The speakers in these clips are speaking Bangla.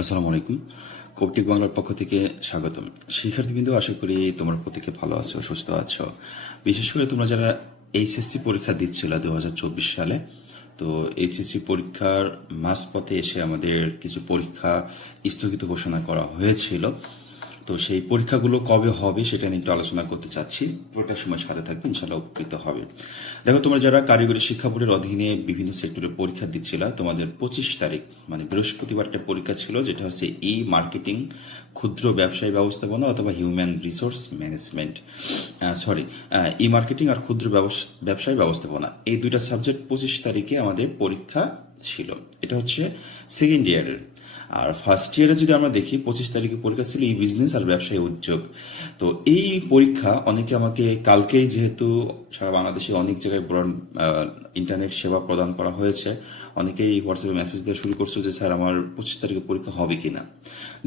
আসসালামু আলাইকুম। কৌটিক বাংলার পক্ষ থেকে স্বাগতম। শিক্ষার্থীবৃন্দ আশা করি তোমার প্রত্যেকে ভালো আছো, সুস্থ আছো। বিশেষ করে তোমরা যারা এইচএসসি পরীক্ষা দিচ্ছিল দু সালে, তো এইচএসসি পরীক্ষার মাঝপথে এসে আমাদের কিছু পরীক্ষা স্থগিত ঘোষণা করা হয়েছিল। তো সেই পরীক্ষাগুলো কবে হবে সেটা নিয়ে একটু আলোচনা করতে চাচ্ছি। পুরোটা সময় সাথে থাকবে ইনশাল্লাহ উপকৃত হবে। দেখো, তোমরা যারা কারিগরি শিক্ষা বোর্ডের অধীনে বিভিন্ন সেক্টরে পরীক্ষা দিচ্ছিল, তোমাদের পঁচিশ তারিখ মানে বৃহস্পতিবার একটা পরীক্ষা ছিল, যেটা হচ্ছে ই মার্কেটিং, ক্ষুদ্র ব্যবসায়ী ব্যবস্থাপনা অথবা human resource management sorry e marketing আর ক্ষুদ্র ব্যবস- ব্যবসায়ী ব্যবস্থাপনা, এই দুইটা সাবজেক্ট পঁচিশ তারিখে আমাদের পরীক্ষা ছিল। এটা হচ্ছে সেকেন্ড ইয়ারের। আর ফার্স্ট ইয়ারে যদি আমরা দেখি, পঁচিশ তারিখে পরীক্ষা ছিল এই বিজনেস আর ব্যবসায়ী উদ্যোগ। তো এই পরীক্ষা অনেকে আমাকে কালকেই যেহেতু সারা বাংলাদেশে অনেক জায়গায় ব্রড- ইন্টারনেট সেবা প্রদান করা হয়েছে, অনেকেই হোয়াটসঅ্যাপে মেসেজ দেওয়া শুরু করছে যে, স্যার, আমার পঁচিশ তারিখে পরীক্ষা হবে কিনা?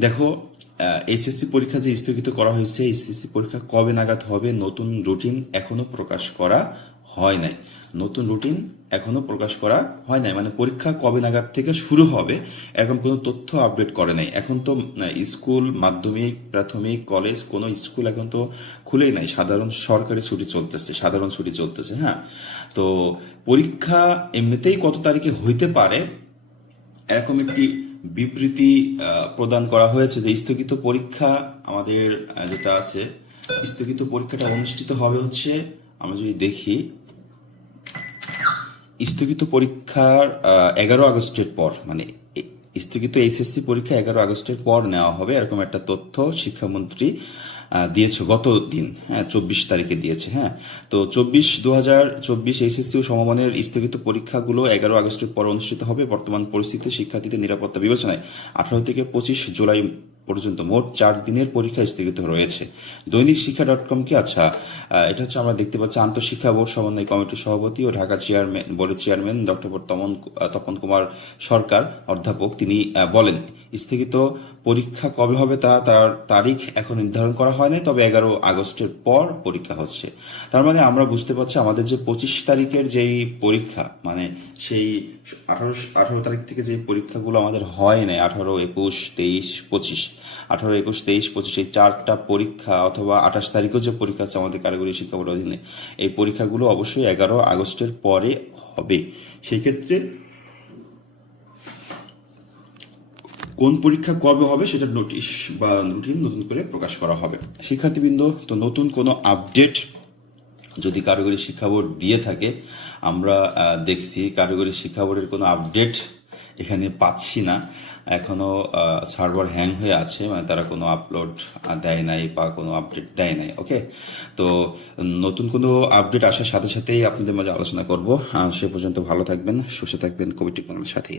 দেখো এইচএসসি পরীক্ষা যে স্থগিত করা হয়েছে এইচএসসি পরীক্ষা কবে নাগাদ হবে, নতুন রুটিন এখনও প্রকাশ করা হয় নাই। নতুন রুটিন এখনও প্রকাশ করা হয় নাই। মানে পরীক্ষা কবে নাগাদ থেকে শুরু হবে এরকম কোনো তথ্য আপডেট করে নাই। এখন তো স্কুল মাধ্যমিক, প্রাথমিক কলেজ কোনো স্কুল এখন তো খুলেই নাই। সাধারণ সরকারি ছুটি চলতেছে, সাধারণ ছুটি চলতেছে হ্যাঁ? তো পরীক্ষা এমনিতেই কত তারিখে হইতে পারে, এরকম একটি বিবৃতি প্রদান করা হয়েছে যে স্থগিত পরীক্ষা আমাদের যেটা আছে, স্থগিত পরীক্ষাটা অনুষ্ঠিত হবে হচ্ছে আমরা যদি দেখি, স্থগিত পরীক্ষার এগারো আগস্টের পর মানে স্থগিত এইচএসসি পরীক্ষা এগারো আগস্টের পর নেওয়া হবে, এরকম একটা তথ্য শিক্ষামন্ত্রী দিয়েছে গত দিন হ্যাঁ চব্বিশ তারিখে দিয়েছে হ্যাঁ। তো চব্বিশ দু হাজার চব্বিশ এইচএসসি ও সমমানের স্থগিত পরীক্ষাগুলো এগারো আগস্টের পর অনুষ্ঠিত হবে, বর্তমান পরিস্থিতিতে শিক্ষার্থীদের নিরাপত্তা বিবেচনায়। আঠারো থেকে পঁচিশ জুলাই পর্যন্ত মোট চার দিনের পরীক্ষা স্থগিত রয়েছে। দৈনিক শিক্ষা ডট কম কি? আচ্ছা এটা হচ্ছে আমরা দেখতে পাচ্ছি আন্তঃশিক্ষা বোর্ড সমন্বয় কমিটির সভাপতি ও ঢাকা চেয়ারম্যান, বোর্ডের চেয়ারম্যান ডক্টর তমন তপন কুমার সরকার অধ্যাপক। তিনি বলেন, স্থগিত পরীক্ষা কবে হবে তা তার তারিখ এখন নির্ধারণ করা হয় নাই, তবে এগারো আগস্টের পর পরীক্ষা হচ্ছে। তার মানে আমরা বুঝতে পারছি আমাদের যে পঁচিশ তারিখের যেই পরীক্ষা মানে সেই আঠারো আঠারো তারিখ থেকে যে পরীক্ষাগুলো আমাদের হয় নাই, আঠারো, একুশ, তেইশ, পঁচিশ আঠারো একুশ, তেইশ, পঁচিশ, এই চারটা পরীক্ষা অথবা আঠাশ তারিখেও যে পরীক্ষা আছে আমাদের কারিগরি শিক্ষা বোর্ডের অধীনে, এই পরীক্ষাগুলো অবশ্যই এগারো আগস্টের পরে হবে। সেই ক্ষেত্রে কোন পরীক্ষা কবে হবে সেটা নোটিশ বা রুটিন নতুন করে প্রকাশ করা হবে। শিক্ষার্থীবৃন্দ, তো নতুন কোনো আপডেট যদি কারিগরি শিক্ষা বোর্ড দিয়ে থাকে, আমরা দেখছি কারিগরি শিক্ষা বোর্ডের কোনো আপডেট এখানে পাচ্ছি না। এখনও সার্ভার হ্যাং হয়ে আছে মানে তারা কোনো আপলোড দেয় নাই বা কোনো আপডেট দেয় নাই ওকে তো নতুন কোনো আপডেট আসার সাথে সাথেই আপনাদের মাঝে আলোচনা করব। সে পর্যন্ত ভালো থাকবেন, সুস্থ থাকবেন কোভিড বাংলার সাথে